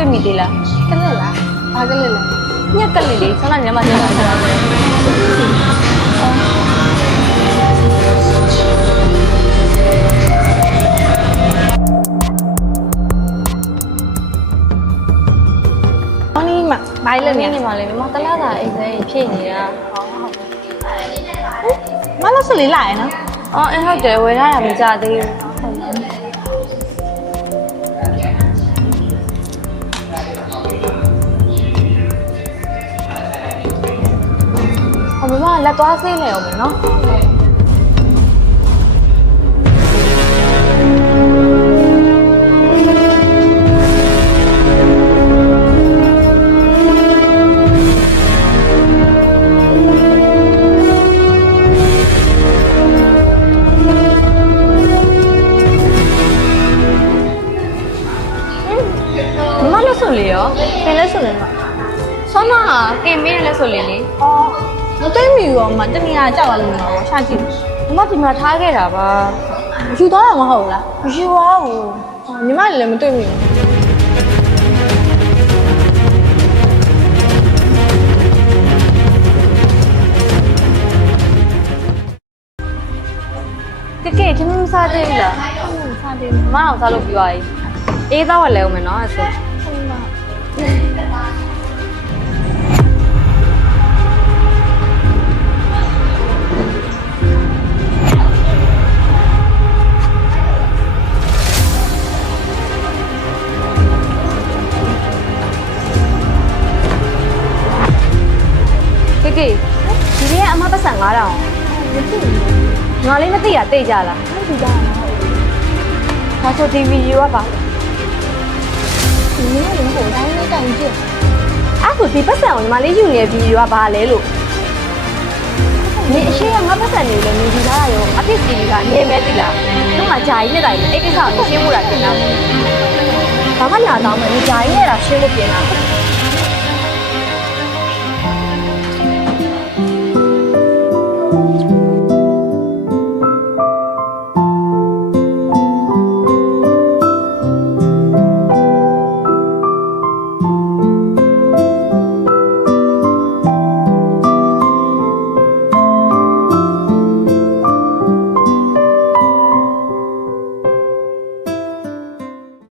တွေ့မိသေးလားကလေးလားဘာကလေးလဲညက်ကလေးလေးဆောင်းလာနေမှာဆက်လာတာအော်နီမဘာလဲနေနေမှာလေမတလားတာအိမ်ထဲဖြည့်နေတာမလို့ဆိုလေးလာရနော်အော်အဲ့ဟုတ်တယ်ဝယ်ထားတာမကြသေးဘူး ဟိုမမလက်သွားဆေးနေအောင်မယ်နော်မမလက်ဆိုလေရောပင်လဲဆိုလဲမဆောင်းမကကင်မင်းလက်ဆိုလေလေအော် မသိမိဘူးတော့မတမီးကကြောက်လာလို့မလားရှာကြည့်မမဒီမှာထားခဲ့တာပါယူသွားတာမဟုတ်လားယူပါဘူးညီမလည်းမတွေ့မိဘူးကဲကဲခင်းမစားသေးဘူးလားစားတယ်မမအောင်စားလို့ပြီးသွားပြီအေးသားဝယ်လဲဦးမယ်နော်အဲ့ဆိုဟုတ်လား ကဲကဲဒီနေ့ကအမပတ်စံ9000မသိဘူးငါလေးမသိရတိတ်ကြလားမသိကြဘူးဒါဆိုဒီဗီဒီယိုကပါဒီနေ့လည်းဟိုတိုင်းလေးတိုင်ကြည့်အဲ့ဆိုဒီပတ်စံကိုညီမလေးယူနေတဲ့ဗီဒီယိုကဘာလဲလို့နေအရှိကငါပတ်စံတွေကိုလည်းမြင်ကြည့်ထားတာရောအဖြစ်စီကနေမဲသိလားသူ့မှာဂျာကြီးနဲ့တိုင်အဲ့ကိစ္စကိုရှင်းဖို့တာတင်တာဘာမှညာတော့မနေဂျာကြီးနဲ့တာရှင်းဖို့ပြင်တာ